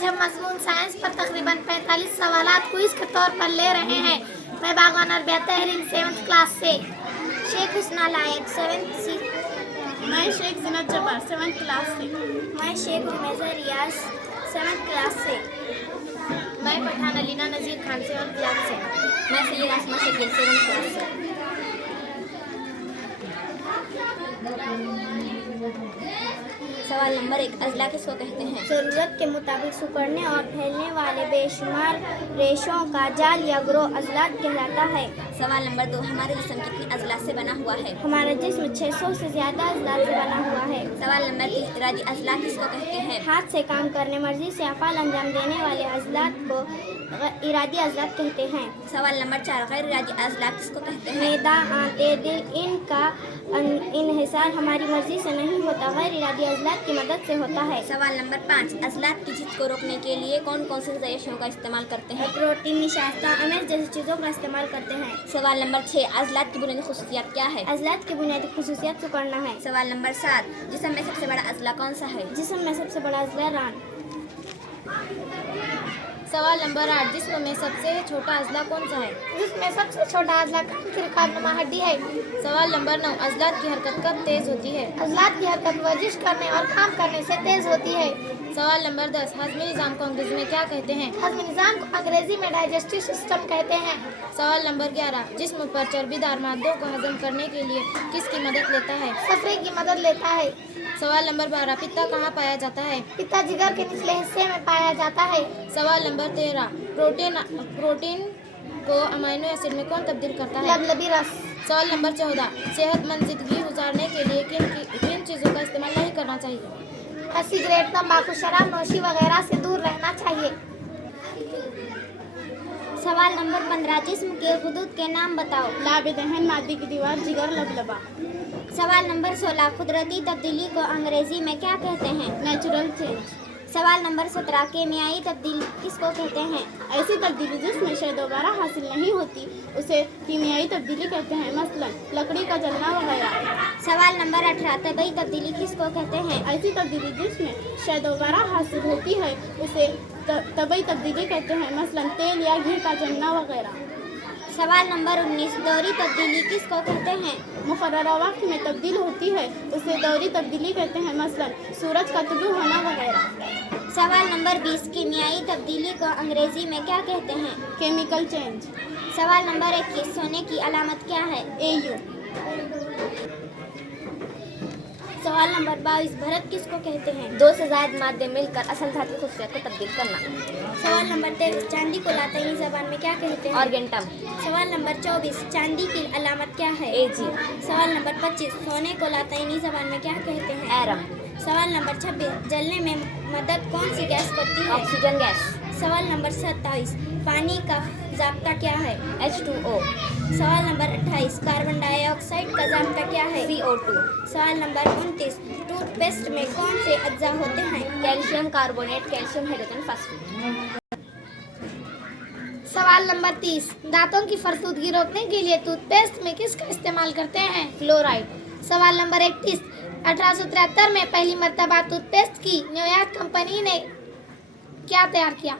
आज हम मजमून साइंस पर तकरीबन 45 सवालात क्विज के तौर पर ले रहे हैं। मैं बागवान और बेहतरीन 7th क्लास से। शेख हुस्ना लायक 7th सी। मैं शेख ज़ीनत जब्बार 7th क्लास से। मैं शेख रुमैज़ा रियाज 7th क्लास से। मैं पठान अलीना नज़ीर खान से और क्लास से। मैं सैयद आसमा शकील 7th क्लास से। सवाल नंबर 1, अज़ला किसको कहते हैं? ज़रूरत के मुताबिक सिकुड़ने और फैलने वाले बेशुमार रेशों का जाल या ग्रोह अज़लात कहलाता है। सवाल नंबर 2, हमारा जिस्म कितनी अज़लात से बना हुआ है? हमारा जिस्म 600 से ज़्यादा अज़लात से बना हुआ है। सवाल नंबर 3, इरादी अज़लात किसको कहते हैं? हाथ से काम करने, मर्जी से अफ़ाल अंजाम देने वाले अज़लात को इरादी अज़लात कहते हैं। सवाल नंबर 4, गैर इरादी अज़लात किसको कहते हैं? मैदा, आंतें, दिल, इनका इन्हिसार हमारी मर्जी से नहीं होता, गैर इरादी अज़लात की मदद से होता है। सवाल नंबर 5, अज़लात की जिद को रोकने के लिए कौन कौन से ग़िज़ाई का इस्तेमाल करते हैं? प्रोटीन, निशास्ता, अमेज जैसी चीज़ों का इस्तेमाल करते हैं। सवाल नंबर 6, अज़लात की बुनियादी ख़ुसूसियात क्या है? अज़लात की बुनियादी ख़ुसूसियात सिकुड़ना है। सवाल नंबर 7, जिस्म में सबसे बड़ा अज़ला कौन सा है? जिस्म में सबसे बड़ा अज़ला रान। सवाल नंबर 8, जिस्म में सबसे छोटा अज़ला कौन सा है? जिसमें सबसे छोटा अज़ला कान की रिकाबनुमा हड्डी है। सवाल नंबर 9, अज़लात की हरकत कब तेज़ होती है? अज़लात की हरकत वर्जिश करने और काम करने से तेज़ होती है। सवाल नंबर 10, हज़मी निज़ाम को अंग्रेज़ी में क्या कहते हैं? हज़मी निज़ाम को अंग्रेज़ी में डाइजेस्टिव सिस्टम कहते हैं। सवाल नंबर 11, जिस्म पर चर्बीदार मादों को हज़म करने के लिए किसकी मदद लेता है? सफरे की मदद लेता है। सवाल नंबर 12, पित्ता कहाँ पाया जाता है? पित्ता जिगर के निचले हिस्से में पाया जाता है। सवाल नंबर 13, प्रोटीन को अमीनो एसिड में कौन तब्दील करता है? लबलबी रस। सवाल नंबर 14, सेहतमंद ज़िंदगी गुजारने के लिए किन चीज़ों का इस्तेमाल नहीं करना चाहिए? सिगरेट, तंबाकू, शराब नोशी वगैरह से दूर रहना चाहिए। सवाल नंबर 15, जिस्म के हुदूद के नाम बताओ। लाब दहन, मादी की दीवार, जिगर, लबलबा। सवाल नंबर 16, कुदरती तब्दीली को अंग्रेज़ी में क्या कहते हैं? Natural change. सवाल नंबर 17, केमियाई तब्दीली किसको कहते हैं? ऐसी तब्दीली जिसमें शय दोबारा हासिल नहीं होती उसे कीमियाई तब्दीली कहते हैं, मसलन लकड़ी का जलना वगैरह। सवाल नंबर 18, तबई तब्दीली किसको कहते हैं? ऐसी तब्दीली जिसमें शय दोबारा हासिल होती है उसे तबई तब्दीली कहते हैं, मसलन तेल या घी का जलना वगैरह। सवाल नंबर 19, दौरी तब्दीली किसको कहते हैं? मुकर्ररा वक्त में तब्दील होती है उसे दौरी तब्दीली कहते हैं, मसलन सूरज का तुलू होना वगैरह। सवाल नंबर 20, कीमियाई तब्दीली को अंग्रेज़ी में क्या कहते हैं? Chemical change. सवाल नंबर 21, सोने की अलामत क्या है? AU। सवाल नंबर 22, भरत किसको कहते हैं? 2 से ज़ायद मादे मिलकर असल धातु की ख़ुसूसियत को तब्दील करना। सवाल नंबर 23, चांदी को लातीनी ज़बान में क्या कहते हैं? ऑर्गेंटम। सवाल नंबर 24, चांदी की अलामत क्या है? AG। सवाल नंबर 25, सोने को लातीनी ज़बान में क्या कहते हैं? एरम। सवाल नंबर 26, जलने में मदद कौन सी गैस करती है? Oxygen gas. सवाल नंबर 27, पानी का ज़ाब्ता क्या है? H2O। सवाल नंबर 28, कार्बन डाइऑक्साइड का ज़ाब्ता क्या है? CO2। सवाल नंबर 29, टूथपेस्ट में कौन से अज्जा होते हैं? Calcium carbonate, calcium hydrogen phosphate. सवाल नंबर 30, दांतों की फरसुदगी रोकने के लिए टूथपेस्ट में किसका इस्तेमाल करते हैं? फ्लोराइड। सवाल नंबर 31, 1873 में पहली मर्तबा टूथपेस्ट की न्यूयॉर्क कंपनी ने क्या तैयार किया?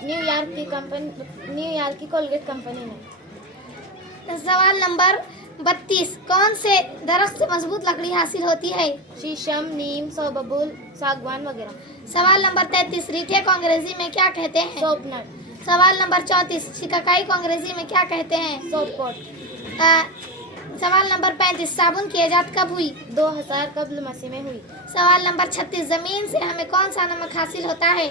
न्यूयॉर्क की कोलगेट कंपनी ने। सवाल नंबर 32, कौन से दरख्त से मजबूत लकड़ी हासिल होती है? शीशम, नीम, सौबबूल, सागवान वगैरह। सवाल नंबर 33, रीठे को अंग्रेजी में क्या कहते हैं? सोपनट। सवाल नंबर 34, शिकाकाई को अंग्रेजी में क्या कहते हैं? सोपकोट। सवाल नंबर 35, साबुन की इजाद कब हुई? 2000 कब्ल मसीह में हुई। सवाल नंबर 36, जमीन से हमें कौन सा नमक हासिल होता है?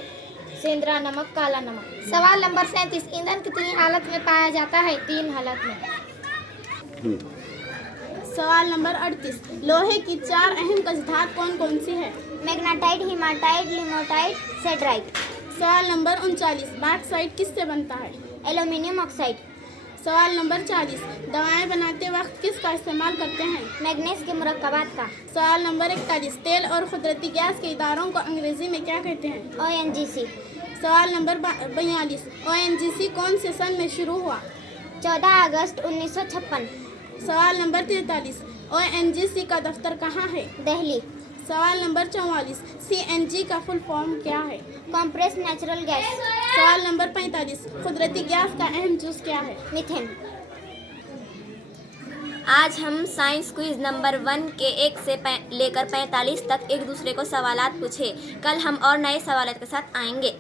सेंद्रा नमक, काला नमक। सवाल नंबर 37, ईंधन कितनी हालत में पाया जाता है? 3 हालत में। सवाल नंबर 38, लोहे की 4 अहम कसधात कौन कौन सी है? मैग्नेटाइट, हीमाटाइट, लिमोटाइट, सेड्राइट। सवाल नंबर 39, बॉक्साइट किससे बनता है? Aluminium oxide. सवाल नंबर 40, दवाएं बनाते वक्त किसका इस्तेमाल करते हैं? मैग्नीज के मुरक्कबात का। सवाल नंबर 41, तेल और कुदरती गैस के इदारों को अंग्रेजी में क्या कहते हैं? ONGC। सवाल नंबर 42, ONGC कौन से सन में शुरू हुआ? 14 अगस्त 1956। सवाल नंबर 43, ONGC का दफ्तर कहाँ है? दिल्ली। सवाल नंबर 44, CNG का फुल फॉर्म क्या है? Compress natural gas. सवाल नंबर 45, कुदरती गैस का अहम जुज क्या है? मीथेन। आज हम साइंस क्विज नंबर 1 के 1 से लेकर 45 तक एक दूसरे को सवालात पूछे। कल हम और नए सवालात के साथ आएंगे।